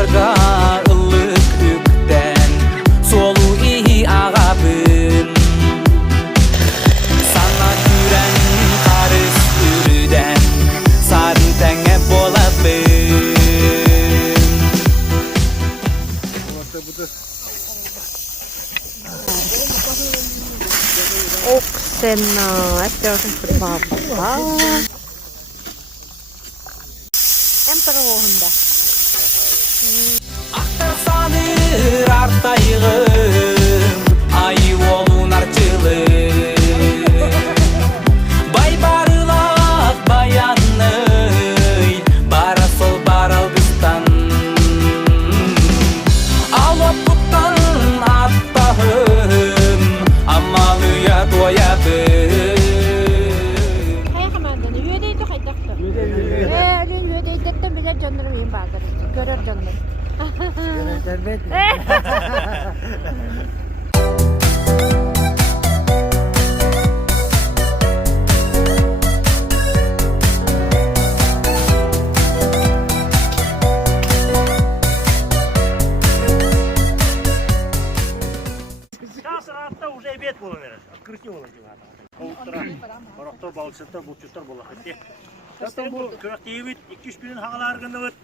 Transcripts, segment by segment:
Karga ılık ükten solu iyi ağabın sana küren karış ürüden sarın tenge bolabın Oksena, это уже баба. Honda. Aktar sanır artayığım ayı olun arçılım Bay barılak bayanıy bara sol baralgıstan Alop puttan attahım amalıya doyabım Canlarım iyi vardır. Görür canlarım. Evet. Сейчас раатта уже обед болу берет. Открытие болу жибада. Ковуктара, барактар, балчыктар, бурчуктар болу кетти. Zaten bu köfteye bit 2-3 günün havalar günü bit.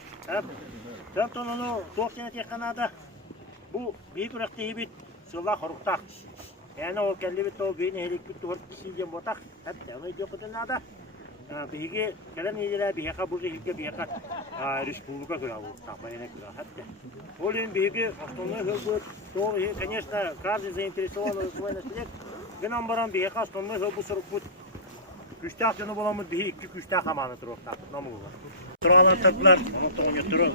Zaten onu 90 tekanada bu büyük köfteye bit sıla horuktak. Yani o kelli bit o beni helik bit 4 kişi diye botak. Hatta onu yok nada. Bigi gelen iyiler bir yaka burada hilke bir yaka республика göre bu tapayına göre hatta. Olin bigi основной хылбыт. То конечно каждый заинтересован в своей наследстве. Гынан баран bir yaka основной хылбы сорокбыт. Күштақ жаны боламыз бейі 2 күштақ аманы тұрып тақып намығы бар. Тұралар тақылар, оны тоғын еттірі,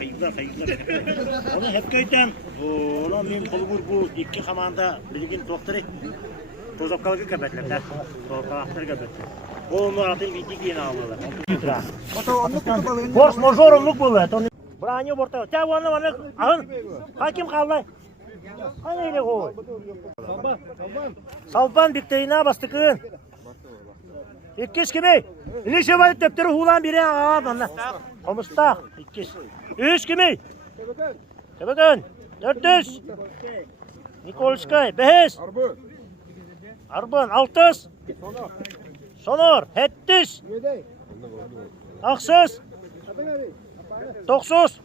қайықлар. Оны хепкейтен, оны мен қолғыр бұл 2 қаманда білген тоқтыры, тозапқалығы көбәтлер, тоқалақтыр көбәтлер. Оны атын бейті кейін алылар. Форс-мажор ұмлық болды. Бұраны борта, тәу оны, ағын, қаким қалдай. Қаны еле қой. Салпан бектейіне бастықын. İkiz kimi? İlişe var tepteri hulan biri ağadan lan. Komusta. İkiz. 3 kimi? Tebekön. 400. Nikolskay. 5. Arbın. 6. Sonor. 700. Aksız. 900.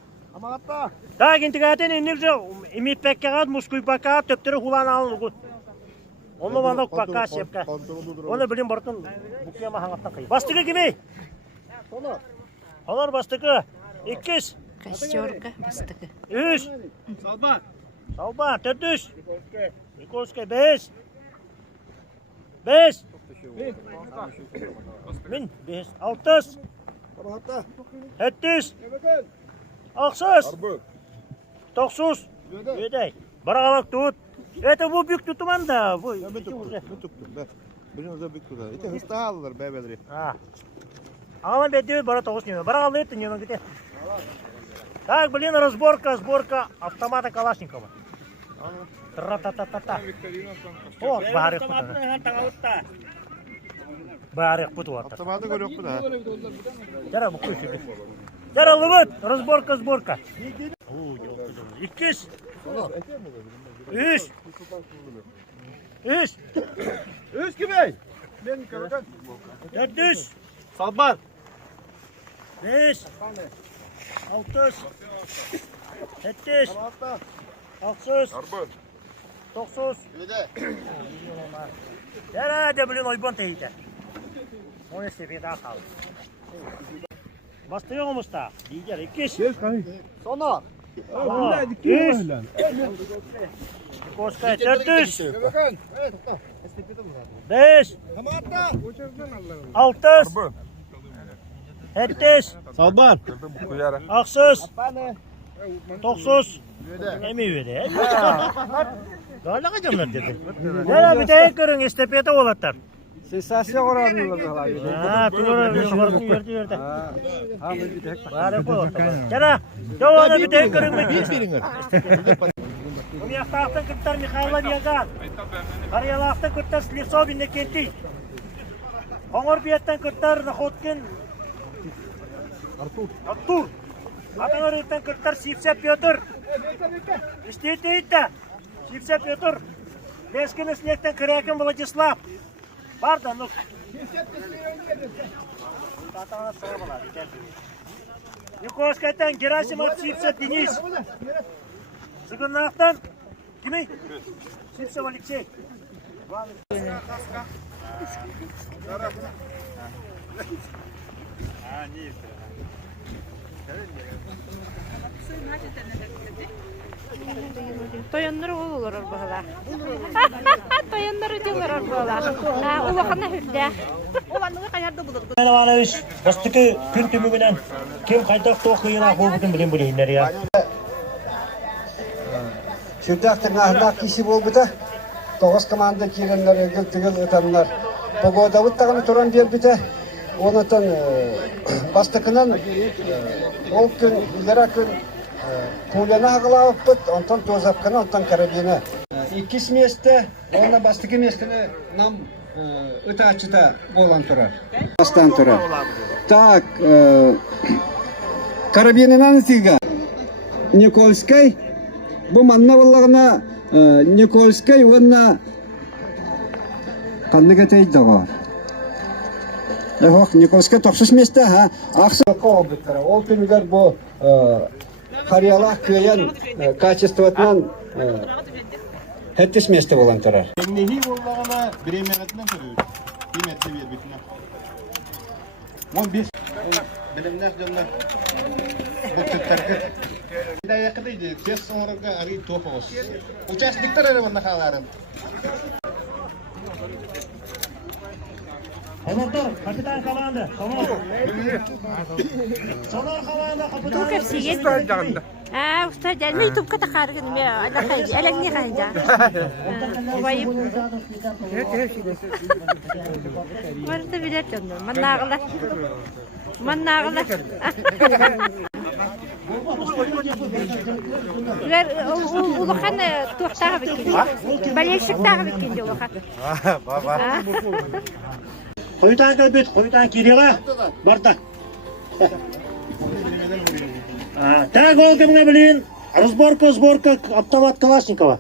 Daha gintigaten inirce imit pekkagat muskuy pakkagat tepteri hulan alın. Onu bana pakka sepka. Onu bilim bartın bukiyama hangattan kayıp. Bastıkı kimi? Honor bastıkı. 200. Костерка, бастыгы. 3. Salban. Salban 400. Nikolskay 5. 5. Min 5. 600. 700. 600. 900. Ödey. Bırakalak tut. Это bu büyük tutuman da bu. Ben tuttum. Ben orada büyük tutar. İşte hısta alırlar bebeleri. Ağlan bedeli bara toğuz neyme. Bara aldı etti neyme gide. Так, блин, сборка автомата Калашникова. Тра-та-та-та-та. О, барык путу. Барык путу var. Автоматы görüyor bu da. Jara bu kuş. Jara lübet, сборка. 200. 3. 3. 3 gibi. 400. Salban. 5. 600. 700. 600. 900. Jara de bilin oybon teyite. Onu istediği daha kaldı. Bastırıyor mu usta? Diğer 200. Sonra. 100. Koskay 400. 5. 600. 700. Salban. 600. 900. Emi Gala kaçanlar dedi. Ne bir de görün istepete olatlar. Sensasyon oranlılar da. Tuğra yerde. Bari koy. Jara, jovada bir de görün mü? Bu yaktakta kırklar Mikhailov yagan. Kariyalakta kırklar Slivsovin kenti. Honor biyetten kırklar Nakhotkin. Artur. Атаңар ұттан кырттар Сипсеп Петр. Істейді. Сипсеп Петр. Лескені снектен Кірәкін Владислав. Бар да, ну. Атаңар sıra болады. Николаевскайдан Герасимов Сипсеп Денис. Зыгыннақтан кімей? Сипсеп Алексей. Тояннар olur orada. Toyanlar ödüyorlar orada. O vakana hüdde. Olanlığı kayarda bulur. Иванович, бастыки күн түмігінен кем қайтақ тоқиырақ болбытын білейіндер я. Шүрдәқтің ахнақ кеші болбыта. 9 команда киренлер, егіл-тігіл ұтанлар. Погода ұттағыны тұран дер біті. Онытын бастықынан ол күн, илера күн кулена ағылауып бұд, онтан тозапқаны, онтан карабина. 2 месті, оны бастықы местіні нам ұтачыда болан тұрар. Бастан тұрар. Так, карабинынан ұтыға. Никольскай, бұл манна болағына Никольскай, онна қандыға тәйді ғар. Никольскай 9 месті, ақсы қол бұттыра. Ол түмігер бұл қариялақ көйен качествотынан хәттіс месті болан тұрар. Теңнехи боллағына біремеғатынан көріп. Киметті бер бітіне. 15 білімнәк жонлар. Бұл түттәргі. Даяқы дейді, тест соңырға арый тоқы осы. Участниктар әрі бұнда қаларын. Қонақтар, капитан қаланды. Сонар қаланды, капитан. Тукер сиген. Usta gelme YouTube'a takargın mı? Alakaydı. Elengni kayınca. Obayım. Vardı bilet canım. Mannağılar. Mannağılar. Ver ulukan tuhtağı bikince. Baleşiktağı bikince ulukan. Koyutan kalbet, koyutan kiriğa. Barda. Так, ол кімге білейін? Сборка автомат Калашникова.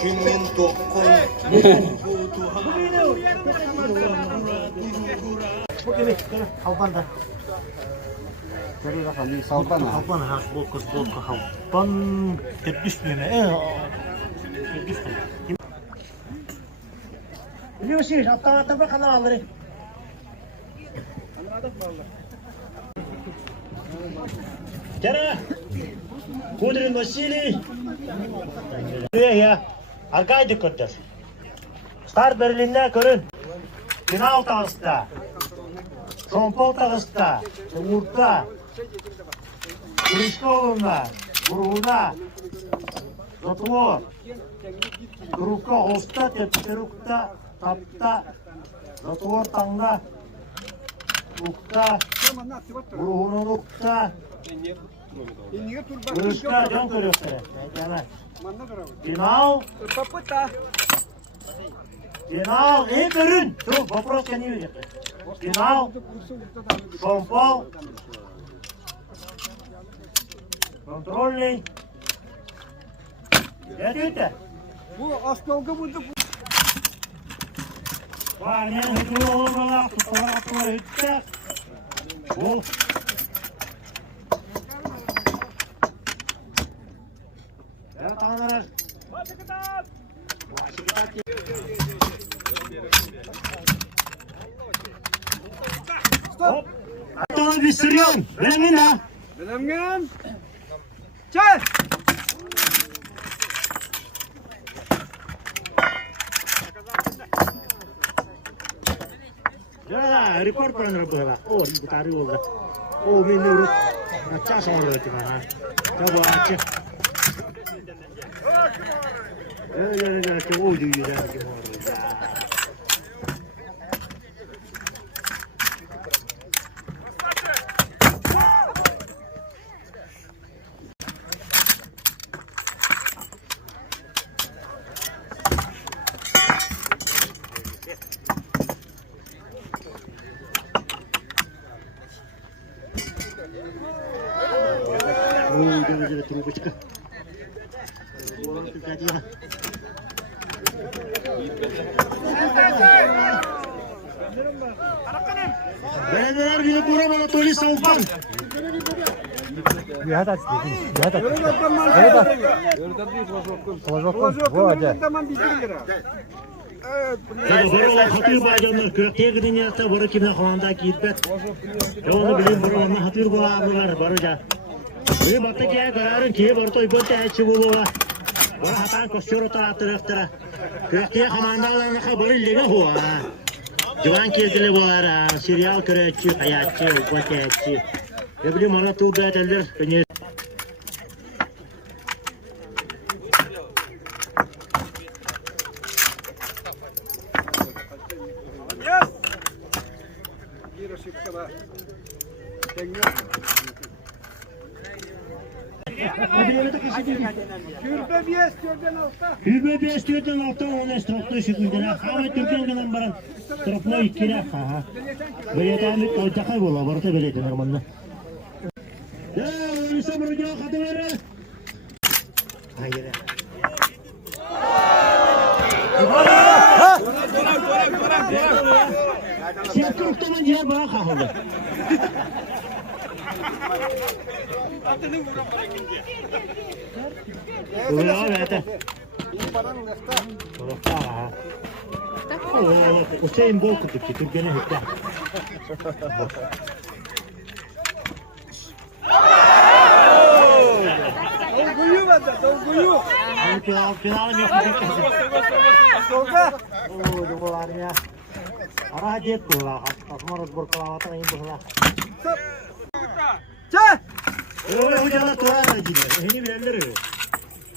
Күнмен тоққын. Халпанда. Халпан, болка, халпан. Biliyorsunuz, автоматтан қана алыры. Жара, Кудрин Василий. Аркадий Көртес. Старт Берлинне көрін. Финал тағыста. Шомпол тағыста. Умуртта. Крючковына. Бұрғына. Затвор. Крюкка оста, тептерукта. Тапта. Затвор таңда. Укта. Бұрғынан укта. Крючка жан көректі. Финал. Финал. Көрін. Вопрос я не видел. Финал. Шомпол. Контрольный. Дядюта. Парня, не было, фотографируется. Это он раз. Стоп! Это он Виссарион. Времена. Bilemgen. Çay. Ya, report pernah berapa? Oh, ditarik udah. Oh, menurut macam sama lagi mana? Coba aja. Ya, oh, dia dah gimana? трубочка. Beğenler bile bura bana toli savunpan. Bora hatır bacanlar kökteye gidin yarata bora kimden havanda gitbet. Onu bileyim bora ondan hatır boğabılar barıca. Ve baktı ki kararın ki bora toy bote açı buluğa. Bora hatan koşuyor ota atırıktıra. Kökteye havanda alanaka bora illega huğa. Juan kezdili boğara, serial köretçi, hayatçı, bote açı. Ne bileyim ona tuğ bedelir. Hürbe bir estiyordun altta ona stroplu şekilde. Hava Türkiye'nin kadar baran stroplu ikkile. Böyle tane koyacak bola, varta böyle de normalde. Ya öyleyse buraya katı ver. Hayır. Siap kuruktan dia bawa kahol. Ulah bete. Ulah. Oh, Usain Bolt kutu Türkiye'ne hükta. Final yok. Oh, dolarnya. Arah jet pula. Asmaros berkelawatan ini pula. Cah. Oh, jangan turun lagi. Ini biar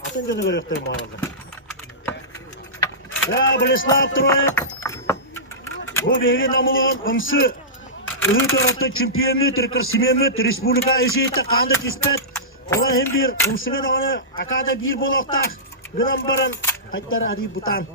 Atın canı görektir mağaza. Ya Bolesław Troyek. Bu beri namulun ımsı. Öğü tarafta çempiyonu, Türkçe Respublika eşiğitte kandık ispet. Olan hem bir ımsının onu akada bir boloktak. Gıram barın. Haydar Adi Butan.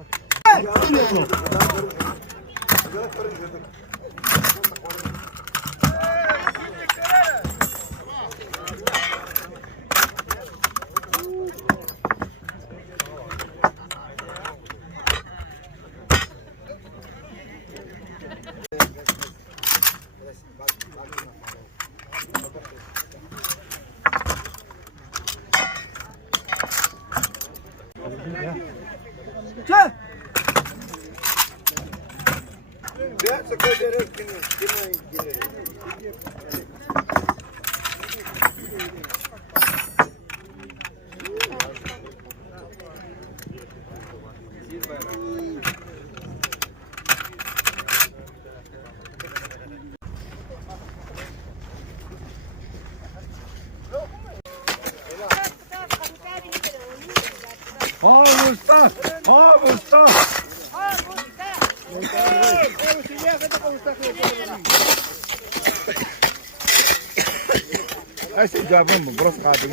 Esse diabo, burası kadın.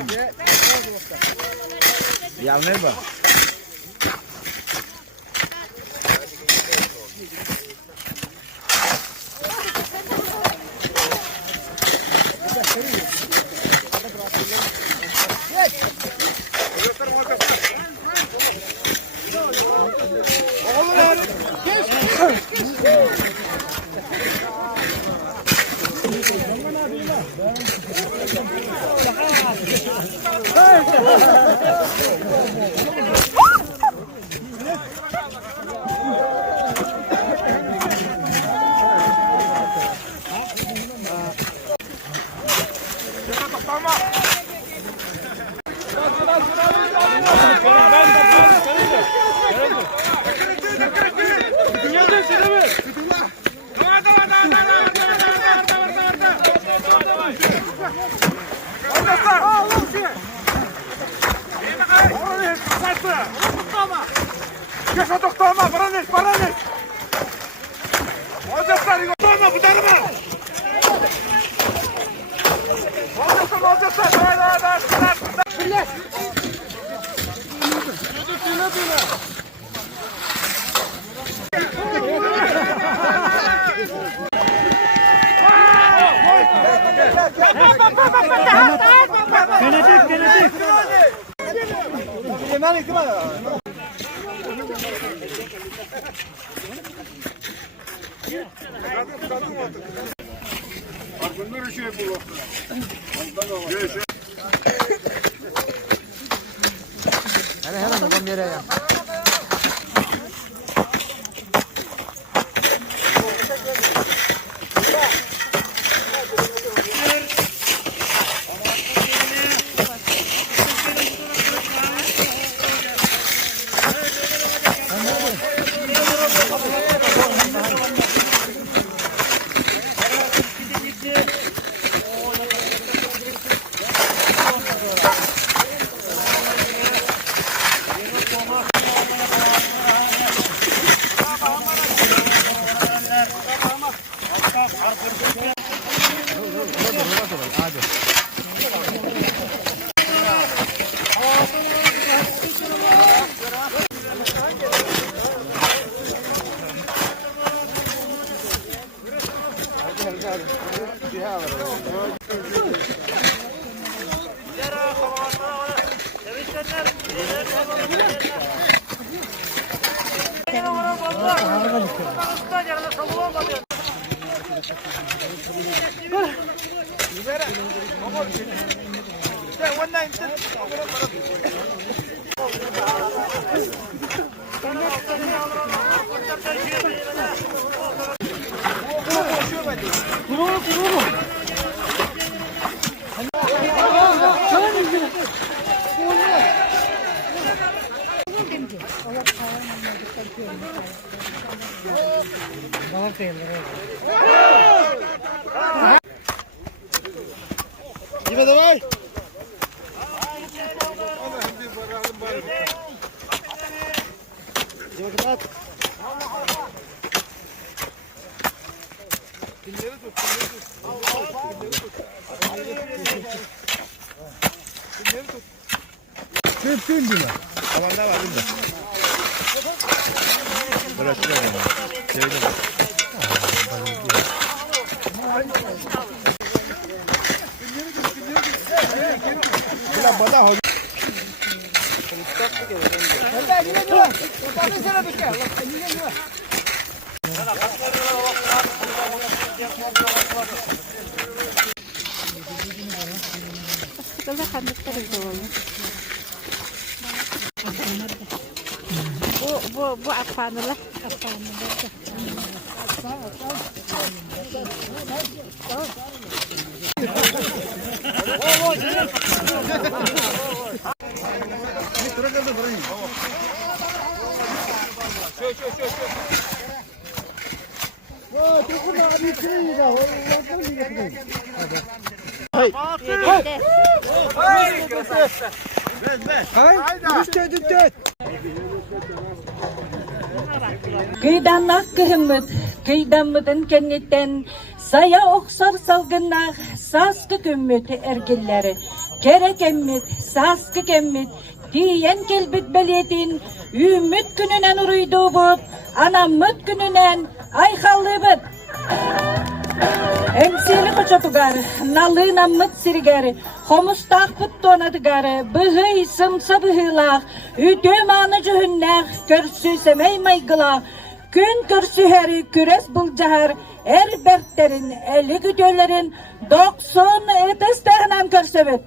Ya ne bu? Genetik. Kıza kandıkları doğru. Bu afanılar. Kıydanak kıhımıt, kıydamıdın kennetten, saya oksar salgınnak, saskı kümmüt ergilleri, kerek emmit, saskı kemmit, diyen kelbit beletin, ümit gününen uruydu bud, anamıt gününen ayhallı bud. Emsili koçotugar, nalı namıt sirigar, homustaq put donadıgar, bıhıy sımsa bıhılaq, ütüm anı cühünnek, körsü semey maygılaq, gün körsü heri küres bulcahar, bertlerin, eli güdöllerin, 90 etestehnem körsebet.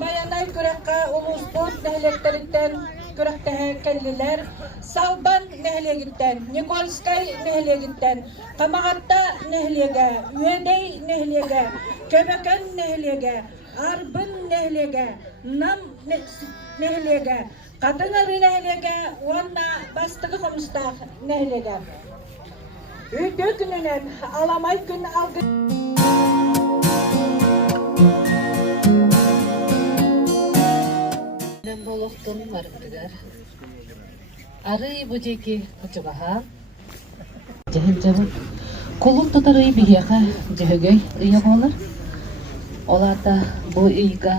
Bayanay kürekka ulusput nehletlerinden, kürektehe kelliler, Salban nehleginten, Nikolskay nehleginten, Kamagatta nehlege, Üedey nehlege, Köbeken nehlege, Arbın nehlege, Nam nehlege, Kadınarı nehlege, Vanna bastığı komustaq nehlege. Üdü gününen alamay gün algı. Ben boluktun varımdıgar. Arı bu ceki kaçıbaha. Cehil cevap. Kulun tutarı bir yaka cehegey iya olur. Olar da bu iyiga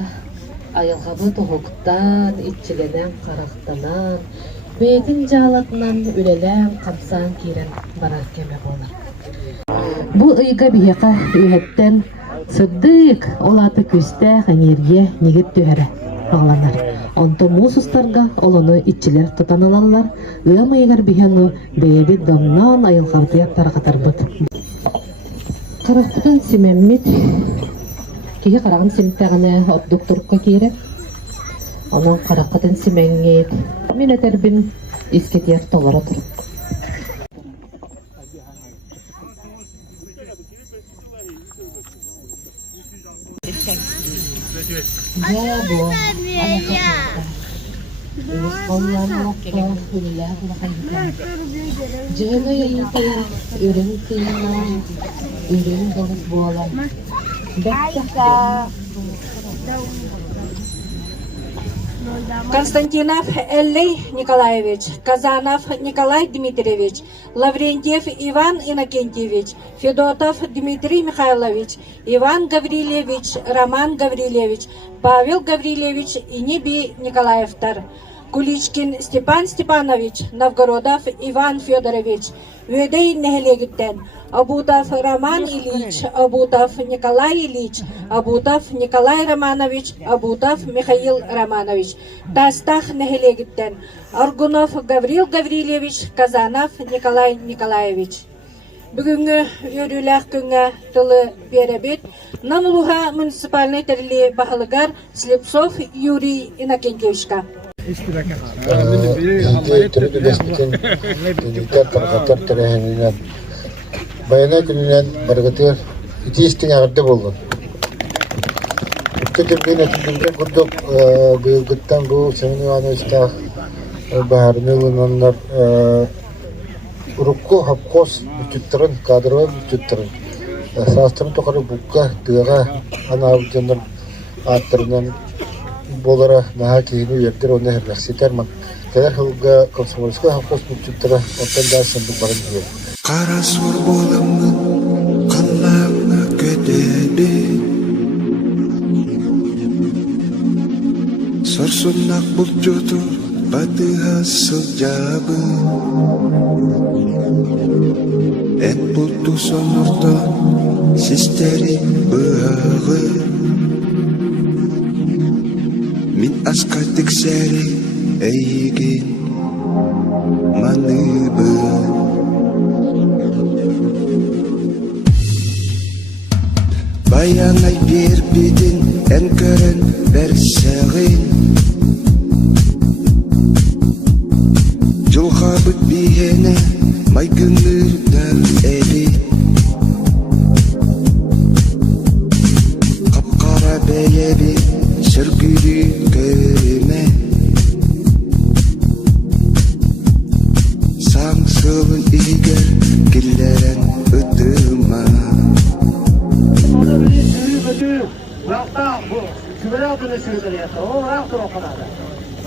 ayılgabı tohuktan, iççilenen, karaktanan, beytin calatından ülelen, kapsan kiren barar keme olur. Bu iyiga bir yaka üyetten sıddık olatı küste hanirye nigit tühere. bağlanар. Онто муусустарга олону итчилер тутан алалар. Ыамайгар бихену бейеби домнон айылгардыяк таракатарбыт. Карахтан симеммит киһи караган симтегене доктурукка кире. Онон каракатын симеңет. Мен этербин искетер толора туруп. Константинов Эллей Николаевич, Казанов Николай Дмитриевич, Лаврентьев Иван Иннокентьевич, Федотов Дмитрий Михайлович, Иван Гаврилевич, Роман Гаврилевич, Павел Гаврилевич и Неби Николаевтар, Куличкин Степан Степанович, Новгородов Иван Федорович, Ведей Нехелегиттен, Абутов Роман Ильич, Абутов Николай Ильич, Абутов Николай Романович, Абутов Михаил Романович, Тастах Нехелегиттен, Аргунов Гаврил Гаврилевич, Казанов Николай Николаевич. Бүгүнгү өрүләк күнгө тылы беребит, Намулуха муниципальный терли бахалыгар Слепцов Юрий Иннокентьевичка. Bayana gününden bargatır itiistin ağırda buldum. Ütte tepkiyle tepkiyle kurduk bıyılgıttan bu senin yuvanı işte baharını bulunanlar urukku hapkos bütüttürün, kadrova bütüttürün. Sastırın tokarı bukka, dığa, ana avcılar attırından bolara naha kihini verdir, onu herleksiter man. Kadar hılga komsomolska hapkos bütüttürü, ondan daha sandık barın diyor. Kara sor bolamın kalağına gödedi Sorsunak bulcudur batı hasıl cabı Et buldu sonurda sisteri bıhağı Min askatik seri eygin manıbı Bayanay bir bidin en keren berseğin Julha bit bihene may gönül der eli Kapkara beyebi sırgülü görme Sangsılın iger gilleren ötüma Rakta bu sübele altına sürüdür yasa. O raktır o kadar.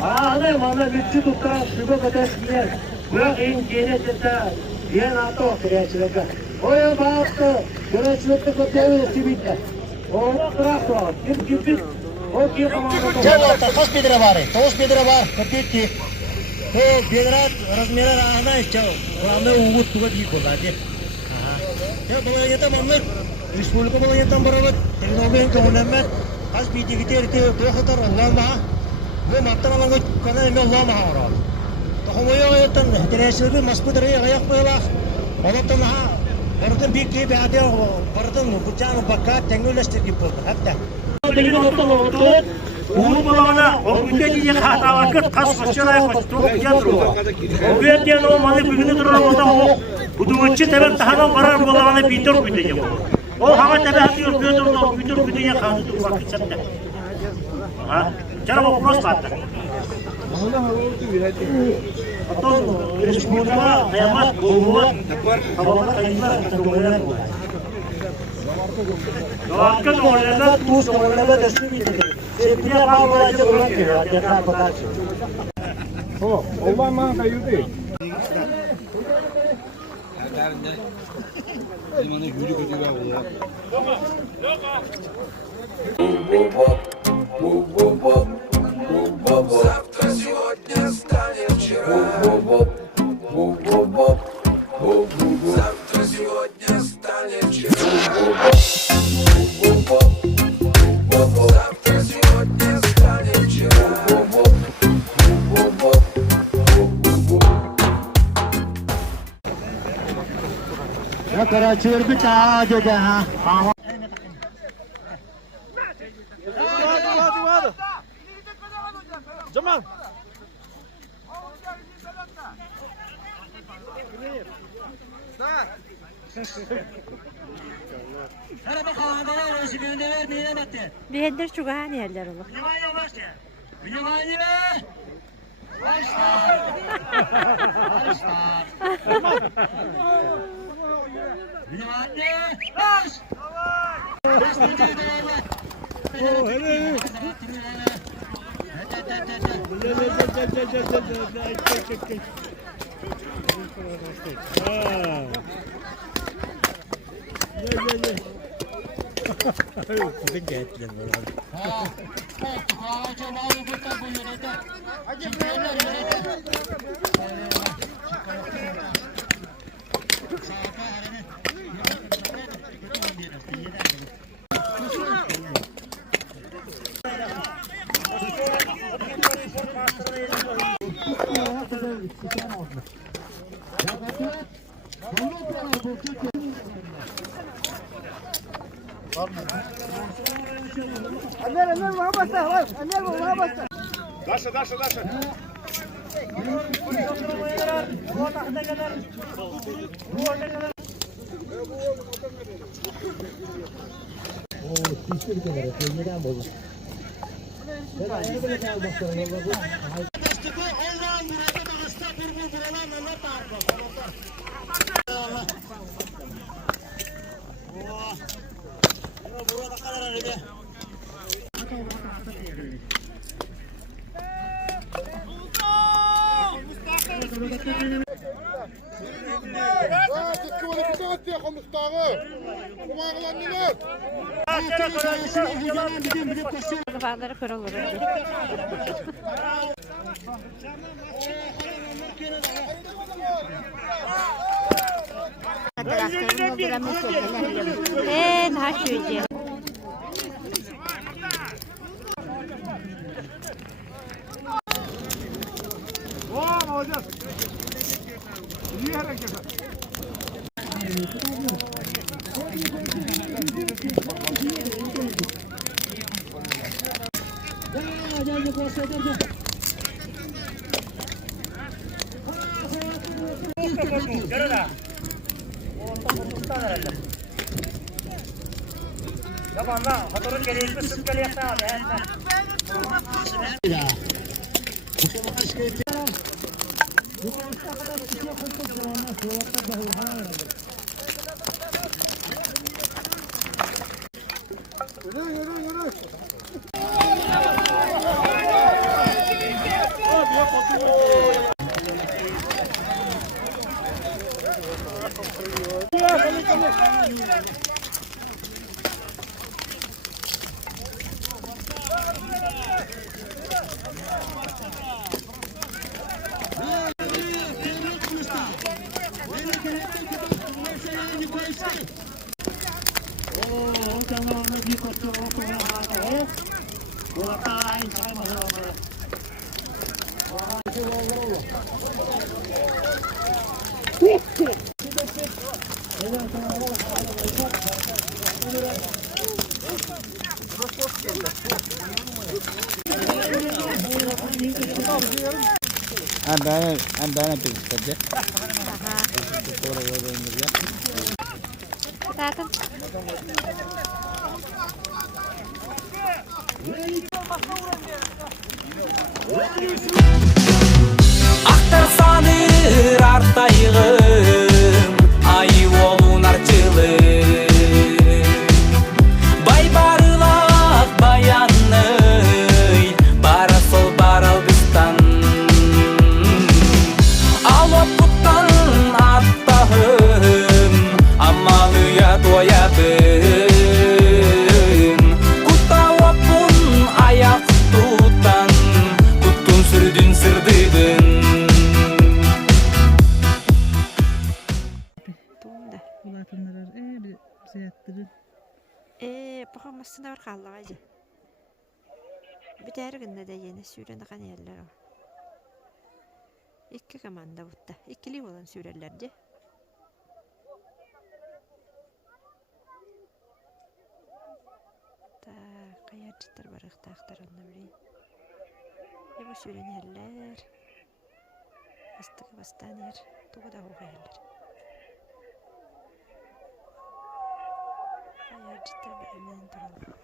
Ağabey bana bütçü tutturan sübü ötesinden. Bırak en genetinde diyen altı o kreaçılıkta. O ya bağıttı. Kreaçılıkta kötüye üstübüyle. O raktır o. Kim o kim komandı. Gel orta. Kaç bedire var? 9 bedire var. Kötü. O bedire razmere rahana işte. Rahana uğut tuğut iyi kolladı. Ya bana yetem anlar. Respublika Balayı'ndan beraber Teknoloji'nin konulanlar az bir digiter tohatar Allah'ma ve mattan alan kana emme Allah'ma hara. Tohumaya ayatan tereşirli masbudları ayak böyle. Ondan ha oradan bir gibi adı oradan bucan bakat teknolojik gibi hatta. Deli noktalar oldu. Uğur balana o müddetçe hata vakit tas başına çok yazıyor. O verdiğin o malı bugünü duran oldu o. Bu duvarçı tabii tahanan karar balana bir dur bitecek. O hava tabi atıyor, bütün dünya kanı durmak için de. Ha, cara o cross battı. Atau responnya hemat, buat, hava kayıtlar, kemudian buat. Doakan orangnya, terus orangnya destur itu. Setiap apa aja orang kira, dia kan bakal. Oh, Allah mah kayu deh. Gimana yürü kötü ya. Завтра сегодня станет вчера Завтра сегодня станет вчера Завтра сегодня станет вчера Ya Karaçır bir daha dedi ha. Zaman. Beğendir çuğan yerler olur. Kafaları kör olur. Daha şöyle. Yabanla motorun gereği sık geliyor abi. Ben saja. Zaten Aktar sanır artayığım Ayı olun arçılım Bay barılak bayanıy Bara sol baralgıstan Alop kuttan attahım Amalıya doyabım Kutta opun ayak tutan Kuttun sürdün sırdıgın Bakamazsın var kaldı acı. Bir diğer günde de yeni süreni kan yerler o. İki komanda butta. İkili olan sürelerde. Ayarcıklar barıqta aktaranda bileyim. Eba sürün yerler. Bastığı bastan yer. Tuğda hoğu yerler. Ayarcıklar bileyim duralım.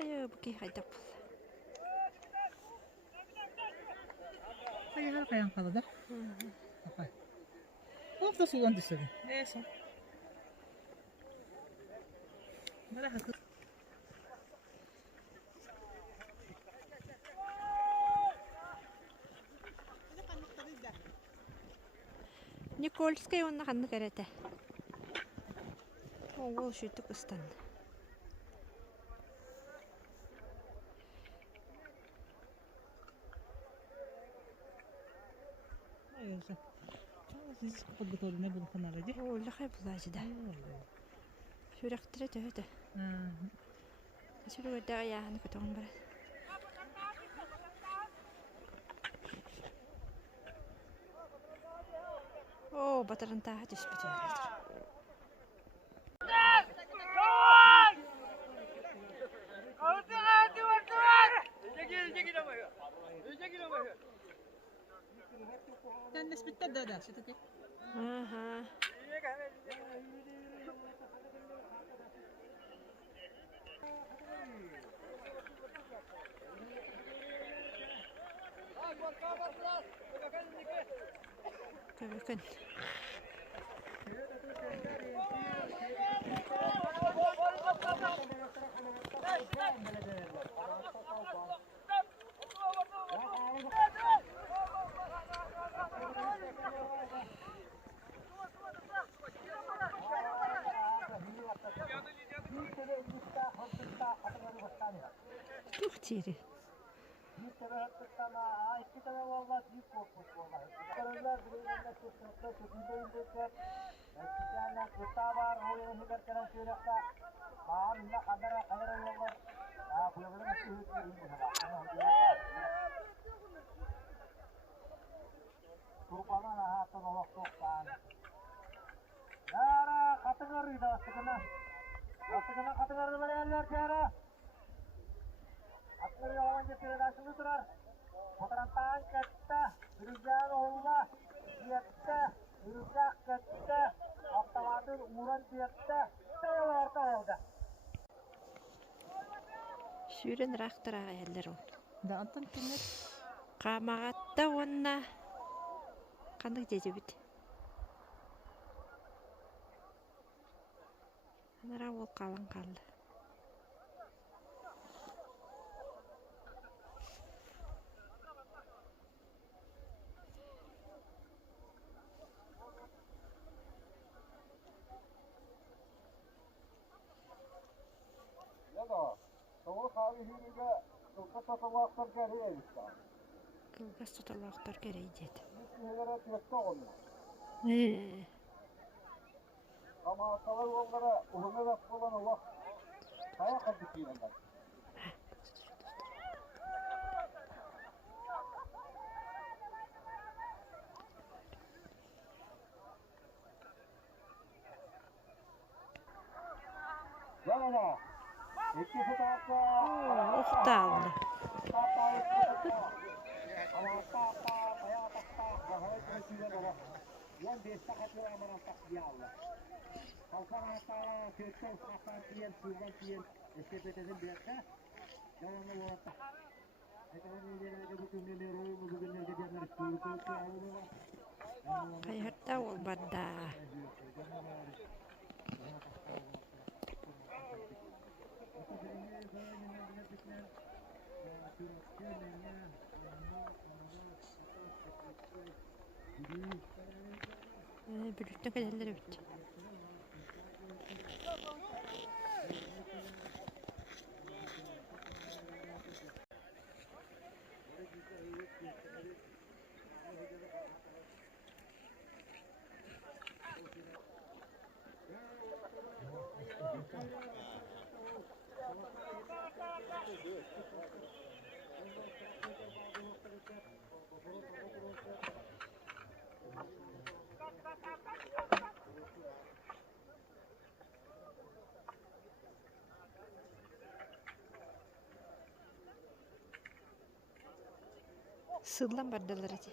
Ayo bagi haydap. Hayır, kayan kalı da. Bakay. Çok da sulan düşsene. Neyse. Bana haklı. Никольская он наханны кәрәтә. Ол шүтіп ұстанды. Hayır. Siz kutlu olun ne bulun aracı? Ол лахай булажы да. Сүрәктірі төхеді. Сүрәгерді аяғын көтіғын барады. О, батырын тағы түспі түйереді. Sen de spitte de sütü ki. Aha. Bakın. Tuh ciri. Sürün raktara ayarlar ol. Da antan kimler? Qamagatta onna qanday jejebit. Nara ol qalan qaldı. Kılgas tutalaqtar kereydet. Ama atalar onlara uhuna da falan Allah kaya kadık yine. Yana. İkisi de Oqtaldı. Hayatta ol badda. Bülütte kadeleri bitti. Sığlan bardalar hadi.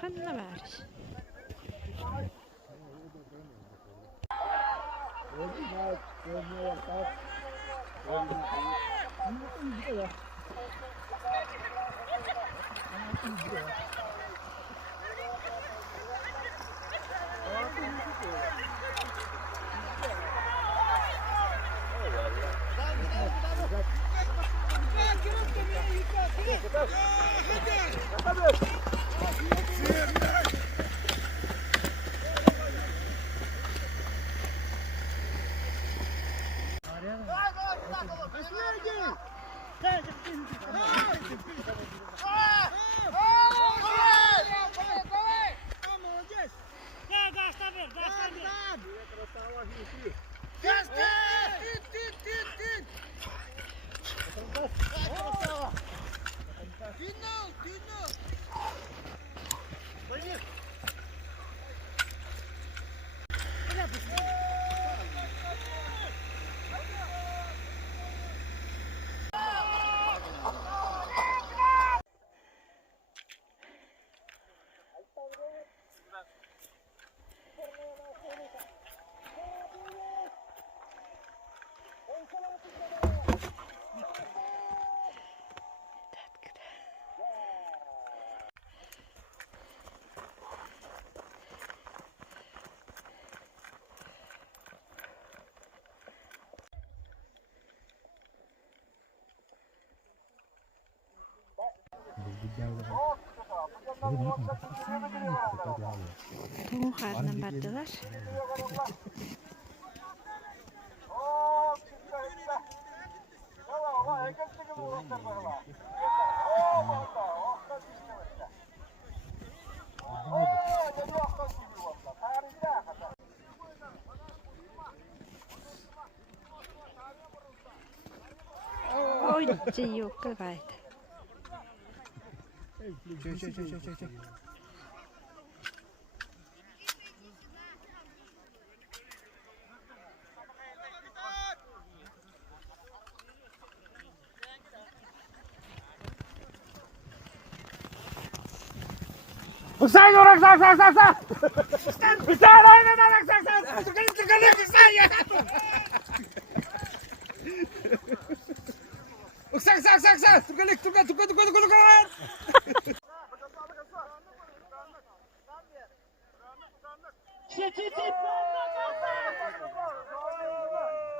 Kanına ver. Tohum harından bardalar. Oy, yok gayet. Çek. Sen yorak sak. Bir tane oynayarak sak. Tıkılık sen ya. Sak. Tıkılık.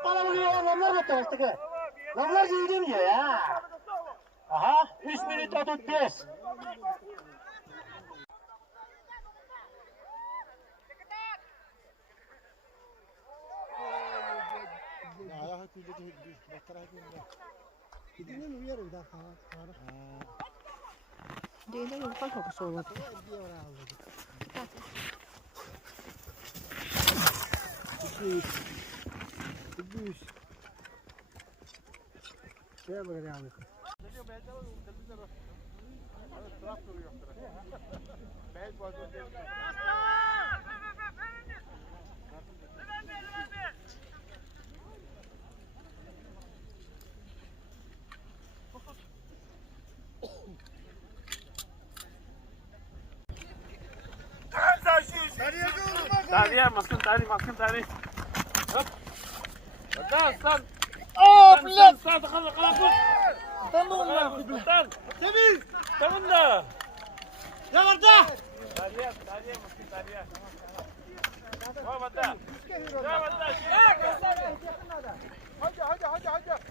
Bana bu ya namlar batırmıştık. Namlar zeydim ya. Aha 3 minut 35. Değil mi? Ufak kokusu olur. Tarihe maskın tarih maskın tarih. Hop. Sen. Bilet. Sen kalakut. Tamam. Temiz. Tamam da. Ne var da? Tarihe maskın tarihe. Var mı da? Ne var da? Hadi.